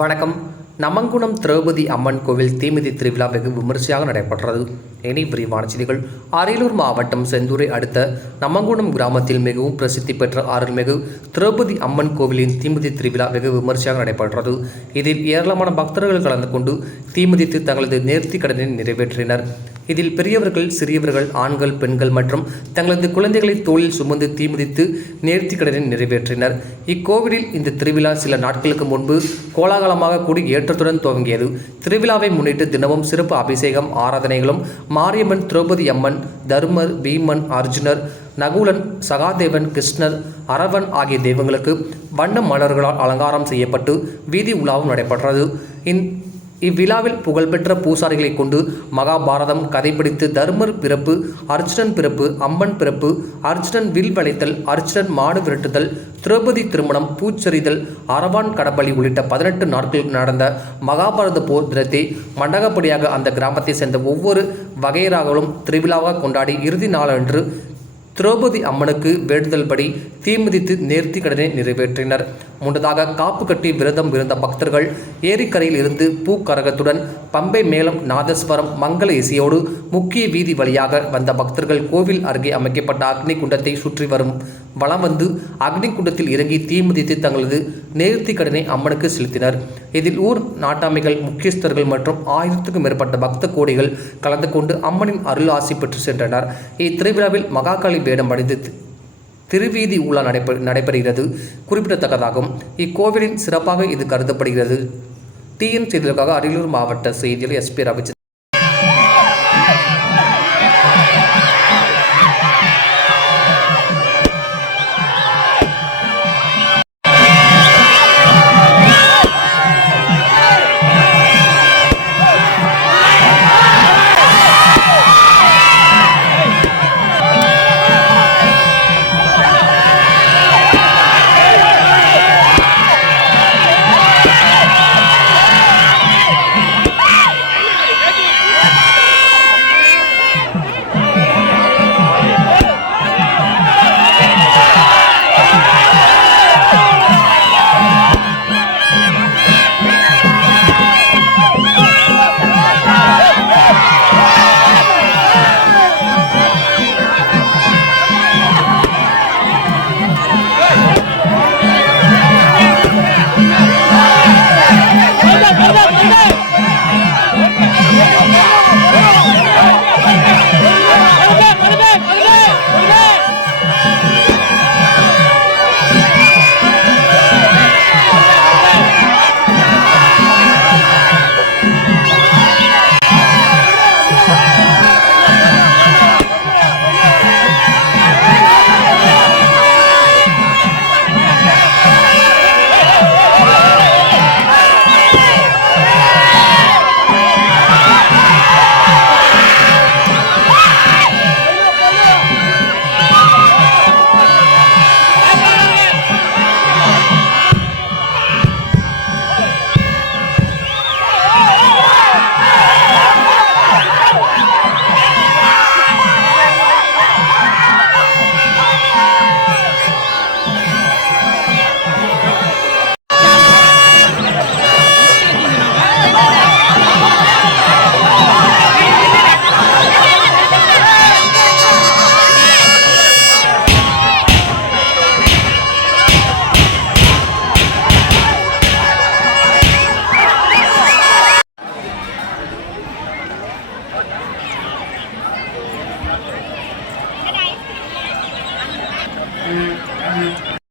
வணக்கம். நமங்குணம் திரௌபதி அம்மன் கோவில் தீமிதி திருவிழா வெகு விமரிசையாக நடைபெற்றது. இனி விரிவான செய்திகள். அரியலூர் மாவட்டம் செந்தூரை அடுத்த நமங்குணம் கிராமத்தில் மிகவும் பிரசித்தி பெற்ற அருள்மிகு திரௌபதி அம்மன் கோவிலின் தீமிதி திருவிழா வெகு விமரிசையாக நடைபெற்றது. இதில் ஏராளமான பக்தர்கள் கலந்து கொண்டு தீமிதித்து தங்களது நேர்த்தி கடனை நிறைவேற்றினர். இதில் பெரியவர்கள், சிறியவர்கள், ஆண்கள், பெண்கள் மற்றும் தங்களது குழந்தைகளை தோளில் சுமந்து தீமிதித்து நேர்த்தி கடனை நிறைவேற்றினர். இக்கோவிலில் இந்த திருவிழா சில நாட்களுக்கு முன்பு கோலாகலமாக கூடி ஏற்றத்துடன் துவங்கியது. திருவிழாவை முன்னிட்டு தினமும் சிறப்பு அபிஷேகம், ஆராதனைகளும் மாரியம்மன், திரௌபதி அம்மன், தருமர், பீமன், அர்ஜுனர், நகுலன், சகாதேவன், கிருஷ்ணர், அரவன் ஆகிய தெய்வங்களுக்கு வண்ண மலர்களால் அலங்காரம் செய்யப்பட்டு வீதி உலாவும் நடைபெற்றது. இவ்விழாவில் புகழ்பெற்ற பூசாரிகளை கொண்டு மகாபாரதம் கதை பிடித்து தருமர் பிறப்பு, அர்ஜுனன் பிறப்பு, அம்மன் பிறப்பு, அர்ஜுனன் வில் வளைத்தல், அர்ஜுனன் மாடு விரட்டுதல், திரௌபதி திருமணம், பூச்செறிதல், அரவான் கடப்பலி உள்ளிட்ட 18 நாட்கள் நடந்த மகாபாரத போர் தினத்தை மண்டகப்படியாக அந்த கிராமத்தை சேர்ந்த ஒவ்வொரு வகையராகவும் திருவிழாவாக கொண்டாடி இறுதி நாளன்று திரௌபதி அம்மனுக்கு வேண்டுதல்படி தீமிதித்து நேர்த்தி கடனை நிறைவேற்றினர். முன்னதாக காப்பு கட்டி விரதம் இருந்த பக்தர்கள் ஏரிக்கரையில் இருந்து பூக்கரகத்துடன் பம்பை மேளம், நாதஸ்வரம், மங்கள இசையோடு முக்கிய வீதி வழியாக வந்த பக்தர்கள் கோவில் அருகே அமைக்கப்பட்ட அக்னி குண்டத்தை சுற்றி வலம் வந்து அக்னி குண்டத்தில் இறங்கி தீமிதித்து தங்களது நேர்த்தி கடனை அம்மனுக்கு செலுத்தினர். இதில் ஊர் நாட்டாமைகள், முக்கியஸ்தர்கள் மற்றும் 1000க்கும் மேற்பட்ட பக்த கோடிகள் கலந்து கொண்டு அம்மனின் அருள் ஆசி பெற்று சென்றனர். இத்திருவிழாவில் மகாகாளி வேடம் அடைந்து திருவீதி உலா நடைபெறுகிறது குறிப்பிடத்தக்கதாகும். இக்கோவிலின் சிறப்பாக இது கருதப்படுகிறது. டிஎன் செய்திகளுக்காக அரியலூர் மாவட்ட செய்தியில் எஸ்பி ரவிச்சந்திரன்.